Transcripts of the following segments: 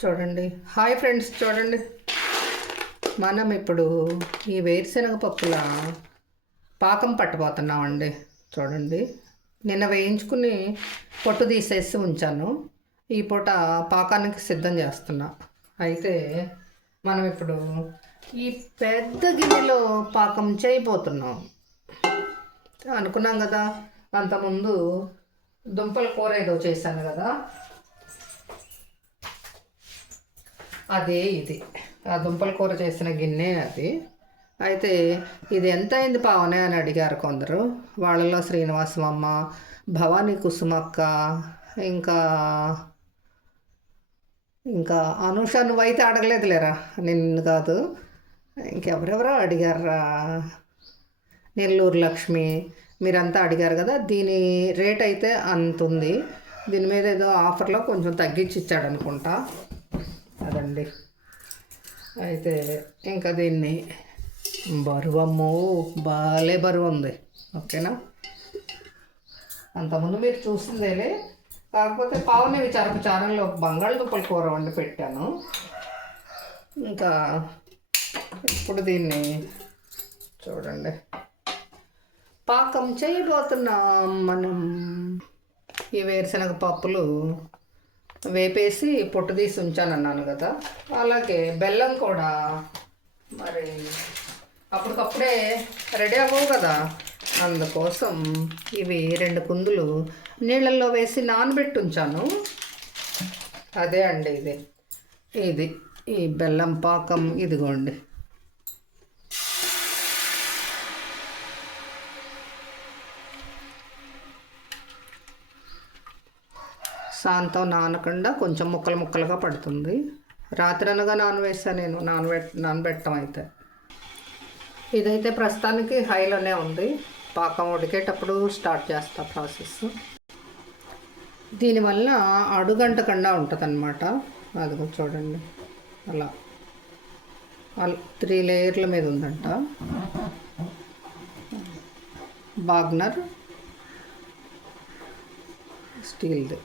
చూడండి. Hi friends, చూడండి. మనం ఇప్పుడు ఈ వేరుశనగ పప్పుల పాకం పట్టబోతున్నామండి. చూడండి, నిన్న వేయించుకుని పొట్టు తీసేసి ఉంచాను. ఈ పూట పాకానికి సిద్ధం చేస్తున్నా. అయితే మనం ఇప్పుడు ఈ పెద్ద గిన్నెలో పాకం చేయబోతున్నాం. అనుకున్నాం కదా, అంతకుముందు దుంపల కూర ఏదో చేశాను కదా, అదే ఇది. ఆ దుంపల కూర చేసిన గిన్నె అది. అయితే ఇది ఎంత అయింది పావనే అని అడిగారు కొందరు. వాళ్ళలో శ్రీనివాసమ్మ, భవానీ కుసుమక్క, ఇంకా ఇంకా అనూష, నువ్వైతే అడగలేదులేరా, నిన్ను కాదు, ఇంకెవరెవరో అడిగారా, నెల్లూరు లక్ష్మి, మీరంతా అడిగారు కదా. దీని రేట్ అయితే అంత ఉంది. దీని మీద ఏదో ఆఫర్లో కొంచెం తగ్గించి ఇచ్చాడు అనుకుంటా. అదండి. అయితే ఇంకా దీన్ని బరువమ్మో, బాలే బరువు ఉంది. ఓకేనా, అంతకుముందు మీరు చూసిందేలే. కాకపోతే పావని విచారపు ఛానల్లో బంగాళదుంపల కూర వండి పెట్టాను. ఇంకా ఇప్పుడు దీన్ని చూడండి, పాకం చేయబోతున్నాం మనం. ఈ వేరుశనగ పప్పులు వేపేసి పొట్టు తీసి ఉంచానన్నాను కదా, అలాగే బెల్లం కూడా మరి అప్పటికప్పుడే రెడీ అవ్వవు కదా, అందుకోసం ఇవి 2 కుందులు నీళ్ళల్లో వేసి నానబెట్టి ఉంచాను. అదే అండి ఇది ఈ బెల్లం పాకం. ఇదిగోండి, సాంతో నానకుండా కొంచెం ముక్కలు ముక్కలుగా పడుతుంది. రాత్రి అనగా నానవేస్తాను నేను, నానబెట్టడం అయితే. ఇదైతే ప్రస్తుతానికి హైలోనే ఉంది. పాకం ఉడికేటప్పుడు స్టార్ట్ చేస్తా ప్రాసెస్. దీనివల్ల అడుగంటకుండా ఉంటుంది అన్నమాట. అదిగో చూడండి, అలా 3 లేయర్ల మీద ఉందంట. బాగ్నర్ స్టీల్ది,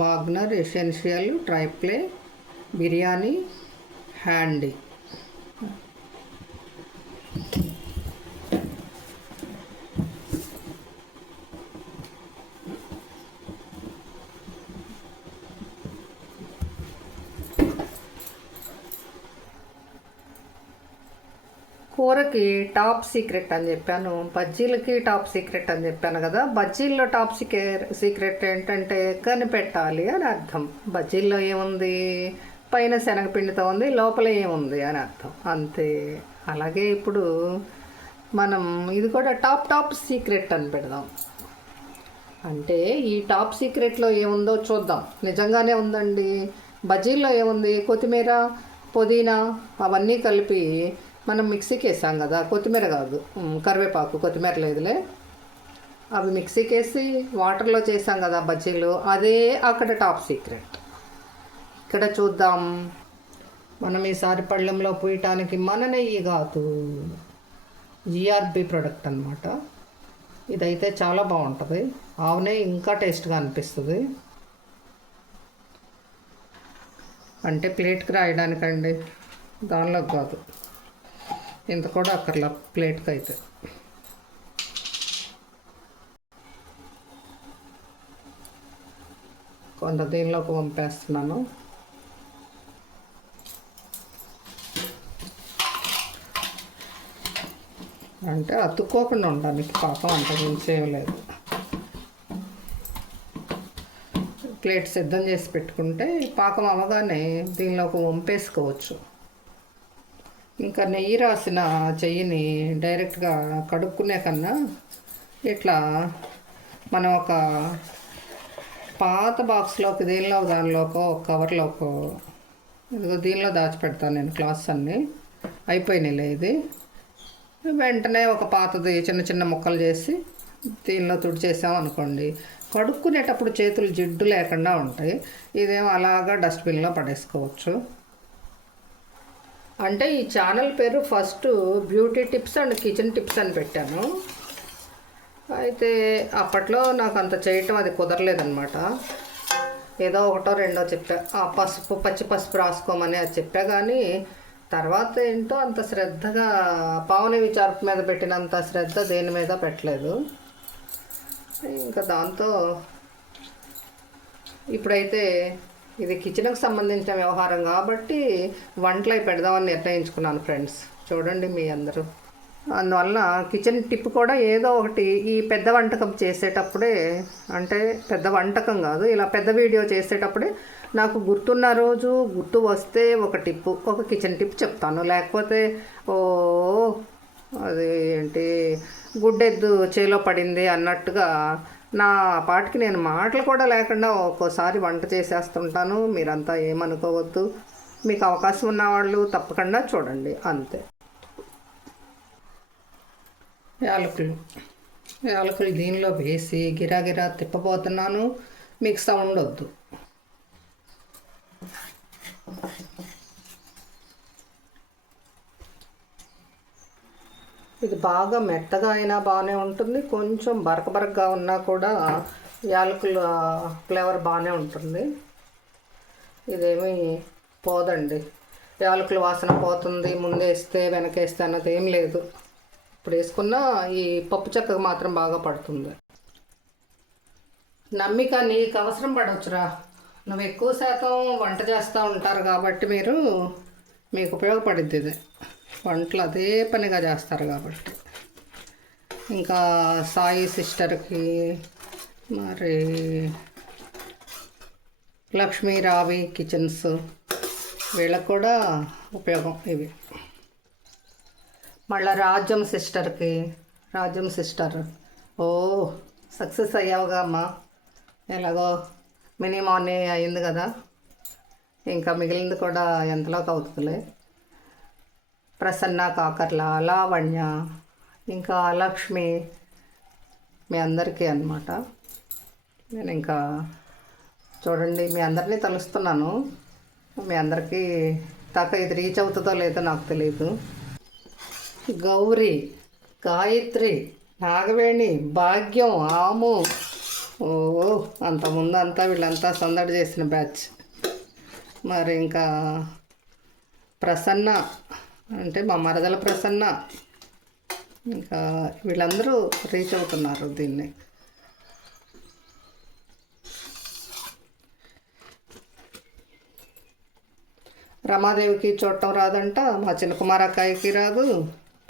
బాగ్నర్ ఎసెన్షియల్ ట్రైప్లే బిర్యానీ హ్యాండీ. కూరకి టాప్ సీక్రెట్ అని చెప్పాను, బజ్జీలకి టాప్ సీక్రెట్ అని చెప్పాను కదా. బజ్జీల్లో టాప్ సీక్రెట్ ఏంటంటే కనిపెట్టాలి అని అర్థం. బజ్జీల్లో ఏముంది, పైన శనగపిండితో ఉంది, లోపల ఏముంది అని అర్థం, అంతే. అలాగే ఇప్పుడు మనం ఇది కూడా టాప్ సీక్రెట్ అని పెడదాం. అంటే ఈ టాప్ సీక్రెట్లో ఏముందో చూద్దాం. నిజంగానే ఉందండి. బజ్జీల్లో ఏముంది, కొత్తిమీర, పుదీనా అవన్నీ కలిపి మనం మిక్సీకి వేసాం కదా. కొత్తిమీర కాదు, కరివేపాకు, కొత్తిమీర లేదులే. అవి మిక్సీకి వేసి వాటర్లో చేసాం కదా బజ్జీలు, అదే అక్కడ టాప్ సీక్రెట్. ఇక్కడ చూద్దాం. మనం ఈసారి పళ్ళెంలో పూయటానికి మన నెయ్యి కాదు, జిఆర్బి ప్రోడక్ట్ అనమాట. ఇదైతే చాలా బాగుంటుంది. ఆవు నెయ్యి ఇంకా టేస్ట్గా అనిపిస్తుంది. అంటే ప్లేట్కి రాయడానికండి, దానిలోకి కాదు. ఇంత కూడా అక్కర్లా ప్లేట్కి అయితే. కొంత దీనిలోకి పంపేస్తున్నాను. అంటే అతుక్కోకుండా ఉండడానికి పాకం అంతకుమించి చేయలేదు. ప్లేట్ సిద్ధం చేసి పెట్టుకుంటే పాకం అవ్వగానే దీనిలోకి వంపేసుకోవచ్చు. ఇంకా నెయ్యి రాసిన చెయ్యిని డైరెక్ట్గా కడుక్కునే కన్నా ఇట్లా మనం ఒక పాత బాక్స్లోకి, దానిలోకో కవర్లోకో, ఇదిగో దీనిలో దాచిపెడతాను నేను. క్లాత్స్ అన్నీ అయిపోయినాయిలే. ఇది వెంటనే ఒక పాతది చిన్న చిన్న ముక్కలు చేసి దీనిలో తుడిచేసాం అనుకోండి, కడుక్కునేటప్పుడు చేతులు జిడ్డు లేకుండా ఉంటాయి. ఇదేమో అలాగా డస్ట్బిన్లో పడేసుకోవచ్చు. అంటే ఈ ఛానల్ పేరు first beauty tips and kitchen tips అని పెట్టాను. అయితే అప్పట్లో నాకు అంత చేయటం అది కుదరలేదనమాట. ఏదో ఒకటో రెండో చెప్పా, పసుపు పచ్చి పసుపు రాసుకోమని అది చెప్పా. కానీ తర్వాత ఏంటో అంత శ్రద్ధగా పావని విచారపు మీద పెట్టినంత శ్రద్ధ దేని మీద పెట్టలేదు. ఇంకా దాంతో ఇప్పుడైతే ఇది కిచెన్కి సంబంధించిన వ్యవహారం కాబట్టి వంటలు పెడదామని నిర్ణయించుకున్నాను ఫ్రెండ్స్. చూడండి మీ అందరూ. అందువల్ల కిచెన్ టిప్ కూడా ఏదో ఒకటి ఈ పెద్ద వంటకం చేసేటప్పుడే, అంటే పెద్ద వంటకం కాదు, ఇలా పెద్ద వీడియో చేసేటప్పుడే నాకు గుర్తున్న రోజు గుర్తు వస్తే ఒక టిప్పు, ఒక కిచెన్ టిప్ చెప్తాను. లేకపోతే ఓ అది ఏంటి గుడ్డెద్దు చేలో పడింది అన్నట్టుగా నా పాటికి నేను మాటలు కూడా లేకుండా ఒక్కోసారి వంట చేసేస్తుంటాను. మీరంతా ఏమనుకోవద్దు. మీకు అవకాశం ఉన్నవాళ్ళు తప్పకుండా చూడండి, అంతే. యాలకులు దీనిలో వేసి గిరాగిరా తిప్పబోతున్నాను. మీకు సౌండ్ వద్దు. ఇది బాగా మెత్తగా అయినా బాగానే ఉంటుంది, కొంచెం బరకబరకగా ఉన్నా కూడా యాలకుల ఫ్లేవర్ బాగానే ఉంటుంది. ఇదేమీ పోదండి. యాలకుల వాసన పోతుంది ముందేస్తే వెనకేస్తే అన్నది ఏం లేదు. ఇప్పుడు వేసుకున్న ఈ పప్పు చెక్కకు మాత్రం బాగా పడుతుంది. నమ్మిక నీకు అవసరం పడవచ్చురా. నువ్వు ఎక్కువ శాతం వంట చేస్తూ ఉంటారు కాబట్టి మీకు ఉపయోగపడుద్ది ఇది. వంటలు అదే పనిగా చేస్తారు కాబట్టి. ఇంకా సాయి సిస్టర్కి, మరి లక్ష్మీ రావి కిచెన్స్, వీళ్ళకు కూడా ఉపయోగం ఇవి. మళ్ళీ రాజ్యం సిస్టర్ ఓ సక్సెస్ అయ్యావుగా అమ్మ. ఎలాగో మినీ మార్నింగ్ అయింది కదా, ఇంకా మిగిలింది కూడా ఎంతలోకి అవుతుందిలే. ప్రసన్న కాకర్ల, లావణ్య, ఇంకా లక్ష్మి, మీ అందరికీ అన్నమాట. నేను ఇంకా చూడండి మీ అందరినీ తలుస్తున్నాను. మీ అందరికీ దాకా ఇది రీచ్ అవుతుందో లేదో నాకు తెలియదు. గౌరీ, గాయత్రి, నాగవేణి, భాగ్యం, ఆము, ఓ అంతకుముందంతా వీళ్ళంతా సందడి చేసిన బ్యాచ్. మరి ఇంకా ప్రసన్న అంటే మా మరదల ప్రసన్న, ఇంకా వీళ్ళందరూ రీచ్ అవుతున్నారు దీన్ని. రమాదేవికి చూడటం రాదంట, మా చిన్న కుమారక్కాయకి రాదు,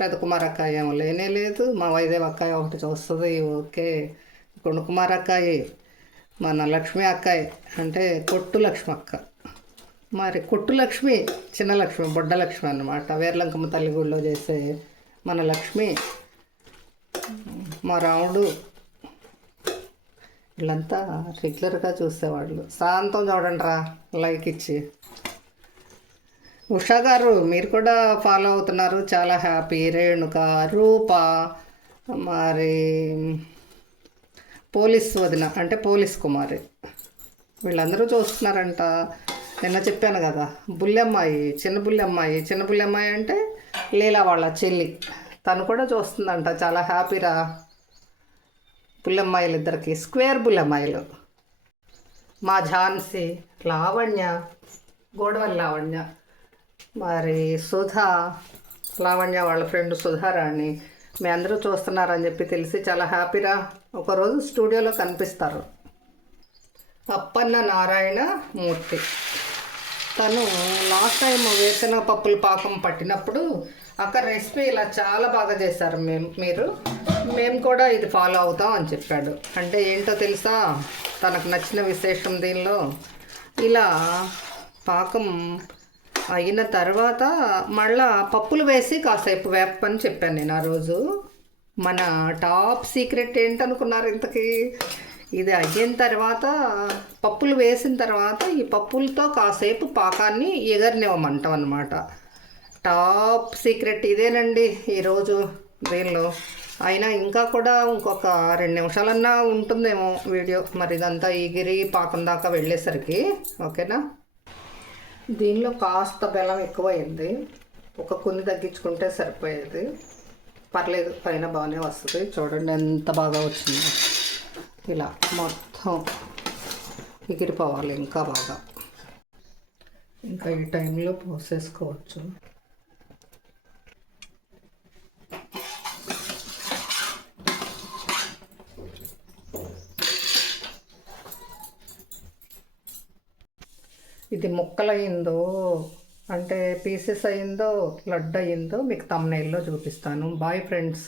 పెద్ద కుమారక్కాయ ఏమో లేనే లేదు, మా వైదేవి అక్కాయ ఒకటి చూస్తుంది. ఓకే, కొండ కుమారక్కాయ, మన లక్ష్మి అక్కాయ అంటే కొట్టు లక్ష్మి అక్క. మరి కొట్టు లక్ష్మి, చిన్న లక్ష్మి, బొడ్డ లక్ష్మి అన్నమాట. వేర్లంకమ్మ తల్లి గుడిలో చేసే మన లక్ష్మి, మా రాముడు, వీళ్ళంతా రెగ్యులర్గా చూసేవాళ్ళు. సాయంత్రం చూడండి రా, లైక్ ఇచ్చి. ఉషా గారు మీరు కూడా ఫాలో అవుతున్నారు, చాలా హ్యాపీ. రేణుక, రూప, మరి పోలీస్ వదిన అంటే పోలీస్ కుమారి, వీళ్ళందరూ చూస్తున్నారంట. నిన్న చెప్పాను కదా, బుల్లెమ్మాయి, చిన్న బుల్లెమ్మాయి అంటే లీలా వాళ్ళ చెల్లి, తను కూడా చూస్తుందంట. చాలా హ్యాపీరా బుల్లెమ్మాయిలు ఇద్దరికి, స్క్వేర్ బుల్లెమ్మాయిలు. మా ఝాన్సీ, లావణ్య, గోడవల్లి లావణ్య, మరి సుధా, లావణ్య వాళ్ళ ఫ్రెండ్ సుధారాణి, మీ అందరూ చూస్తున్నారని చెప్పి తెలిసి చాలా హ్యాపీరా. ఒకరోజు స్టూడియోలో కనిపిస్తారు. అప్పన్న నారాయణ మూర్తి, తను లాస్ట్ టైం వేతన పప్పుల పాకం పట్టినప్పుడు అక్కడ రెసిపీ ఇలా చాలా బాగా చేశారు మేము కూడా ఇది ఫాలో అవుతాం అని చెప్పాడు. అంటే ఏంటో తెలుసా, తనకు నచ్చిన విశేషం దీనిలో, ఇలా పాకం అయిన తర్వాత మళ్ళా పప్పులు వేసి కాసేపు వేపని చెప్పాను నేను ఆ రోజు. మన టాప్ సీక్రెట్ ఏంటనుకున్నారు ఇంతకీ? ఇది అయిన తర్వాత పప్పులు వేసిన తర్వాత ఈ పప్పులతో కాసేపు పాకాన్ని ఎగరనివ్వమంటాం అన్నమాట. టాప్ సీక్రెట్ ఇదేనండి ఈరోజు దీనిలో. అయినా ఇంకా కూడా ఇంకొక 2 నిమిషాలన్నా ఉంటుందేమో వీడియో, మరి ఇదంతా ఎగిరి పాకం దాకా వెళ్ళేసరికి. ఓకేనా? దీనిలో కాస్త బెల్లం ఎక్కువైంది, ఒక కొన్ని తగ్గించుకుంటే సరిపోయేది. పర్లేదు, పైన బాగానే వస్తుంది. చూడండి ఎంత బాగా వచ్చిందో. ఇలా మొత్తం ఎగిరిపోవాలి ఇంకా బాగా. ఇంకా ఈ టైంలో పోసేసుకోవచ్చు. ఇది ముక్కలయ్యిందో అంటే పీసెస్ అయ్యిందో లడ్డు అయ్యిందో మీకు తమ్నైల్లో చూపిస్తాను. Bye friends.